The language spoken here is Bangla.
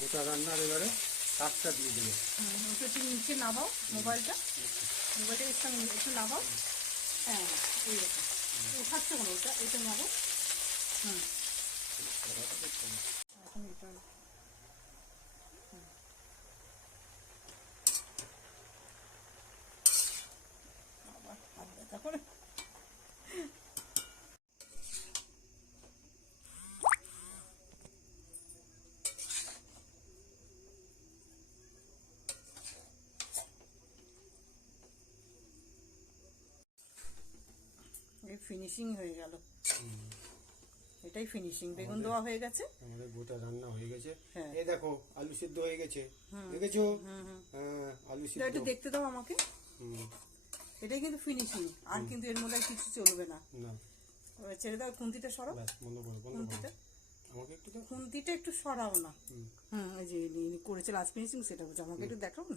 গোটা রান্নার এবারে শাকটা দিয়ে দেবো। একটু নিচে নামাও মোবাইলটা একটু নামাও। হ্যাঁ এইরকম উঠাচ্ছে কোনো ওটা এটা নামাও। এখন এটা আবার হাত ব্যথা করে। ফিনিশিং হয়ে গেল, এটাই ফিনিশিং। বেগুন দেওয়া হয়ে গেছে, আমাদের গোটা রান্না হয়ে গেছে। হ্যাঁ এই দেখো আলু সিদ্ধ হয়ে গেছে, দেখেছো? হ্যাঁ আলু সিদ্ধ। একটু দেখতে দাও আমাকে। এটাই কিন্তু ফিনিশিং, আর কিন্তু এর মধ্যে কিছু চলবে না। ছেড়ে দাও, খুন্তিটা সরাও। বন্ধ করো, খুন্তিটা আমাকে একটু দাও। খুন্তিটা একটু সরাও না। এই যে করেছে লাস্ট ফিনিশিং, সেটা বুঝে আমাকে একটু দেখাও না।